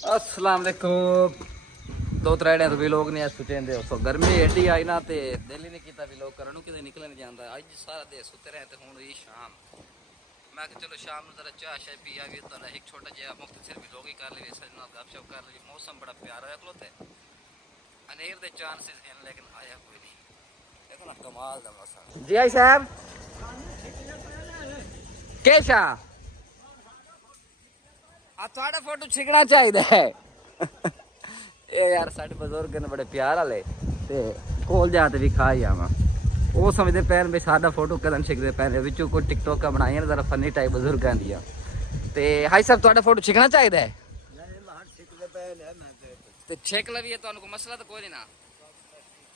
अस्सलाम वालेकुम। दो त्रै दिन भी लोग नहीं सुते सो गर्मी एडी आई ना ते दिल ही नहीं किया भी लोग करन कि निकल नहीं जाता। अज सारा दिन सुते रहे तो हूँ हुई शाम। मैं चलो शाम में जरा चाह शाह पी आ गई तो एक छोटा जहा मुख्तसर भी लोग ही कर ली सजना गपशप कर ली। मौसम बड़ा प्यारा है खलोते अनेर के चांसेस हैं लेकिन आया कोई नहीं। देखो ना कमाल का मौसम जी आई साहब केशा थोड़ा फोटो छिकना चाहिए ये यार साढ़े बजुर्ग ने बड़े प्यार वाले ते कोल जाते भी खा ही आवा वो समझते पैन भी सादा फोटो कदम छिकते पैन विचों कोई टिकटॉक बनाई जरा फनी टाइप बजुर्गों दिया ते हाई साहब थोड़ा फोटो छिकना चाहिए ते छिक लवी तो मसला तो कोई नहीं ना।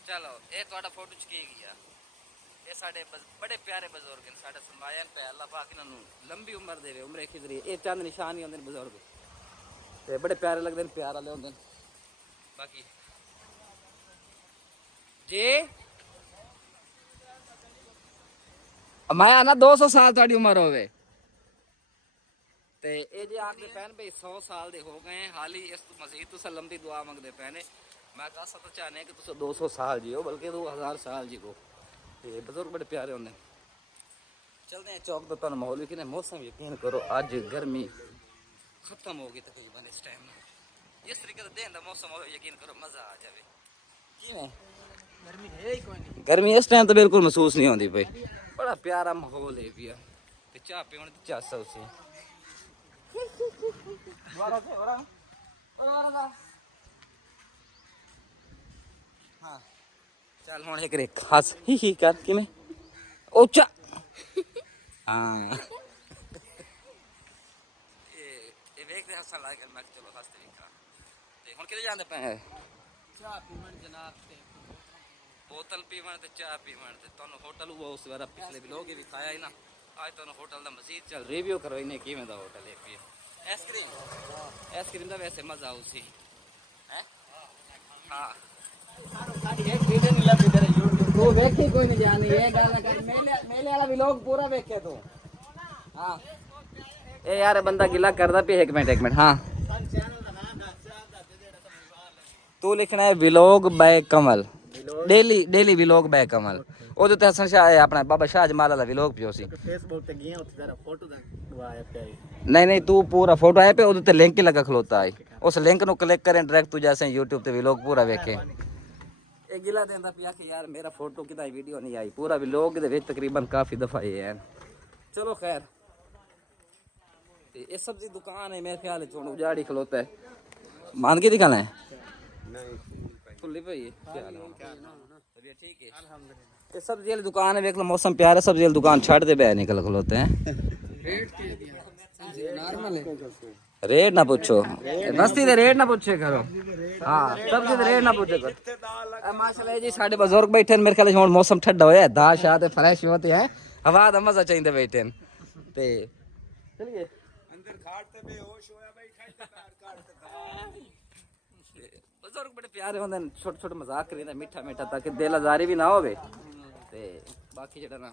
चलो ये थोड़ा फोटो छिकी गया ये साढ़े बड़े प्यारे बजुर्ग हैं साढ़े फरमाया पे अल्लाह पाक इन्होंने लंबी उम्र देवे उम्र खिदरी ये चंद निशान ही होंगे बजुर्ग ते बड़े प्यारे लगते हैं प्यार वाले होंगे। बाकी जी मैं आना 200 साल थोड़ी उम्र होवे ते ये जे आखदे पैन भाई 100 साल दे हो गए हाल ही इस मजीद तुस लंबी दुआ मंगदे पैने। मैं कहा तो चाहने कि तुस 200 साल जियो बल्कि 2000 साल जियो ते बजुर्ग बड़े प्यारे होंगे। चलते हैं चौक तो तुम माहौल भी मौसम यकीन करो अज गर्मी खत्म हो गई तकरीबन इस टाइम इस तरीके से दिन का मौसम हो यकीन करो मजा आ जाए। गर्मी इस टाइम तो बिल्कुल महसूस नहीं होती भाई बड़ा प्यारा माहौल है भी चाह पीने की चस उसे हाँ चल हूँ एक खास ही कर कि उचा हाँ देखते हसन लाइक मैं चलो हंसते देखा ते हुन किते जांदे पे चाह पीवन जनाब ते बोतल पीवन ते चाह पीवन ते तन्नू होटल वो उस बार पिछले भी लोग भी खाया ही ना आज तन्नू होटल दा मजीद चल रिव्यू करो इने किवें दा होटल है पी आइसक्रीम दा वैसे मजा उसी हैं हां एक वीडियो नहीं लगी तेरे YouTube तो देखी कोई नहीं जानी ये गल कर मेले वाला भी लोग पूरा देखे तो हां ए यार बंदा गिला करदा पे एक मिनट हाँ तू लिखना है व्लॉग बाय कमल डेली व्लॉग बाय कमल ओदे ते हसन शाह अपना बाबा शाह जमाल वाला व्लॉग पियो सी फेसबुक ते गया उते जरा फोटो दवाया पे नहीं तू पूरा फोटो आया पे ओदे ते लिंक लगा खलोता है उस लिंक नु क्लिक करें डायरेक्ट तू जैसे YouTube ते व्लॉग पूरा देखे ए गिला देंदा पिया कि यार मेरा फोटो किदा वीडियो नहीं आई पूरा व्लॉग दे विच तकरीबन काफी दफा है। चलो खैर ये सब्जी दुकान है मेरे ख्याल है उजाड़ी खलोता है मान के दिखाना है खुली भाई क्या हाल है ठीक है अल्हम्दुलिल्लाह। ये सब्जी वाली दुकान है देख लो मौसम प्यारा सब्जी वाली दुकान छड़ दे बे निकल खलोते हैं नॉर्मल है रेट ना पूछो बस्ती दे रेट ना पूछे करो हां सब्जी दे रेट ना पूछे करो माशाल्लाह जी साडे बुजुर्ग बैठे मेरे ख्याल हुन मौसम ठंडा होया दाल शाह ते फ्रेश होते हैं हवा दा मजा चाहिए बैठे ते चलिए बुजुर्ग बड़े प्यारे होंगे छोटे छोटे मजाक करेंगे मीठा मीठा ताकि दिल आजारी भी ना हो बाकी जरा ना।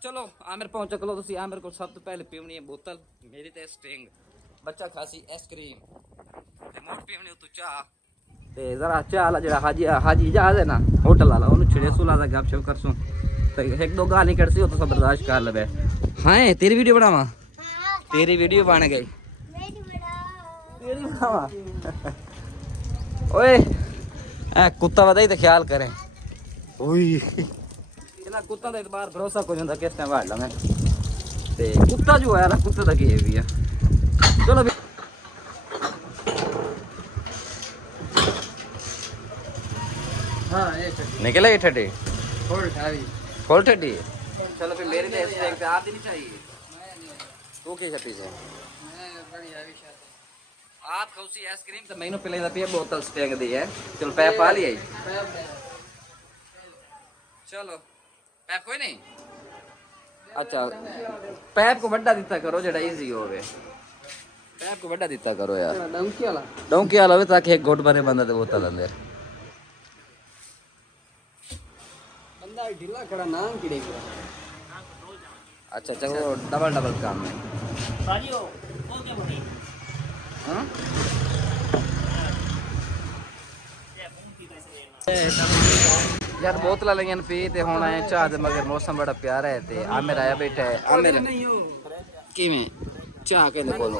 चलो आमिर पहुंचा कलो तुम आमिर को सब तो पहले पीवनी है बोतल मेरी तो स्टिंग बच्चा खासी आइसक्रीम मोट पीवनी तू चाह ते जरा चाह वाला जरा हाजी जहाज है ना होटल वाला उन्होंने छिड़े सुला गप शप करसूँ तो एक दो गाल नहीं कटसी तो सब बर्दाश्त कर ले। हाँ तेरी वीडियो बनावा तेरी वीडियो बन गई ओए कुत्ता बताई तो ख्याल करें कुत्ता का इतबार भरोसा को जाता किस टाइम वाड़ लांगे ते कुत्ता जो है ना कुत्ते का गेम भी है। चलो भी हाँ निकलेगी ठंडी फुल ठंडी चलो फिर मेरी तो आप नहीं चाहिए तू की छठी से आप खौसी आइसक्रीम तो मैंने पिले दा पिया बोतल स्टिंग दी है चलो पैप पा लिया चलो पैप कोई नहीं अच्छा पैप को बड़ा दिता करो जेड़ा इजी होवे पैप को बड़ा दिता करो यार डोंकी वाला होवे ताकि एक घोट भरे बंदा दे बोतल अंदर बंदा ढीला खड़ा नाम की देख अच्छा चलो डबल काम है हां यार बोतल लगियां पी ते हुण आए चाह दे मगर मौसम बड़ा प्यारा है ते आमिर आया बैठा है। आमिर किवें चाह कहने कोलो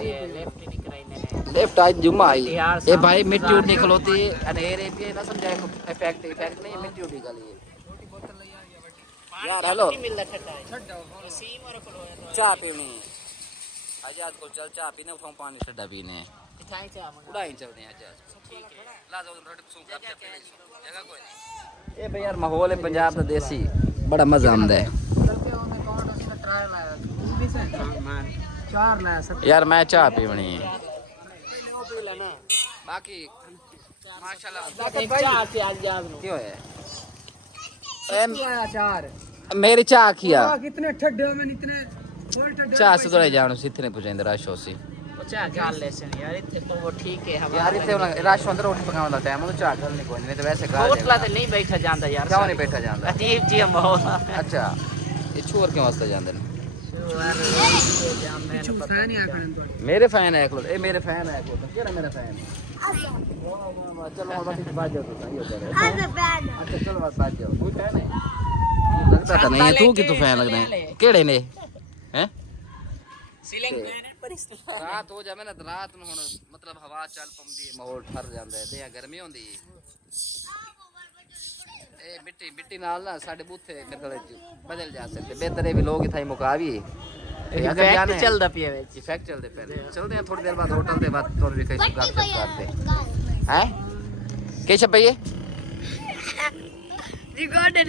लेफ्ट आज जुम्मा आई ए भाई मिट्टी उड़ निकलोती अंधेरे पे ना समझाए इफेक्ट नहीं मिट्टी उड़ी गली यार। हेलो चाह पीनी आजाद को चल चाह पीने उठाऊं पानी ठंडा पीने उड़ाई चलते हैं आजाद ला दो रोटी सूंघ जगह कोई नहीं। ए भाई यार माहौल है पंजाब दा देसी बड़ा मजा आंदा है यार। मैं चाह पीवनी है बाकी माशाल्लाह क्यों है मेरी चाह किया कितने ठड्डे में इतने चाह से थोड़े जानो इतने पुजाइंदे रश होसी चाह गाल लेसन यार इथे तो वो ठीक है हवा यार इथे रश अंदर रोटी पकाने दा टाइम तो चाह गलनी कोई नहीं तो वैसे गा होटला ते नहीं बैठा जांदा यार क्यों नहीं बैठा जांदा अजीब जी माहौल अच्छा ये छोर क्यों वास्ते जांदे ने मेरे फैन है खलो ए मेरे फैन है खलो केड़ा मेरा फैन चलो और बाकी बात जाओ तो सही हो जाए अच्छा चलो बात जाओ कोई फैन है लगता तो नहीं है तू की तू फैन लगदा है केड़े ने हैं सीलिंग फैन है पर रात हो जावे ना रात ਨੂੰ ਹੁਣ ਮਤਲਬ ਹਵਾ ਚੱਲ ਪੰਦੀ ਮਾਹੌਲ ਠਰ ਜਾਂਦਾ ਹੈ ਤੇ ਗਰਮੀ ਹੁੰਦੀ ਇਹ ਮਿੱਟੀ ਨਾਲ ਨਾ ਸਾਡੇ ਬੂਥੇ ਮੇਰੇ ਕੋਲ ਬਦਲ ਜਾ ਸਕਦੇ ਬਿਹਤਰ ਇਹ ਵੀ ਲੋਕ ਇਥੇ ਮੁਕਾ ਵੀ ਇਫੈਕਟ ਚੱਲਦਾ ਪਿਆ ਵਿੱਚ ਇਫੈਕਟ ਚੱਲਦੇ ਪਏ ਚਲਦੇ ਆ ਥੋੜੀ ਦੇਰ ਬਾਅਦ ਹੋਟਲ ਦੇ ਬਾਅਦ ਤੋਰ ਵੀ ਕਈ ਗੱਪ ਕਰਦੇ ਹੈ ਕੀ ਛਪਈਏ Ricorda,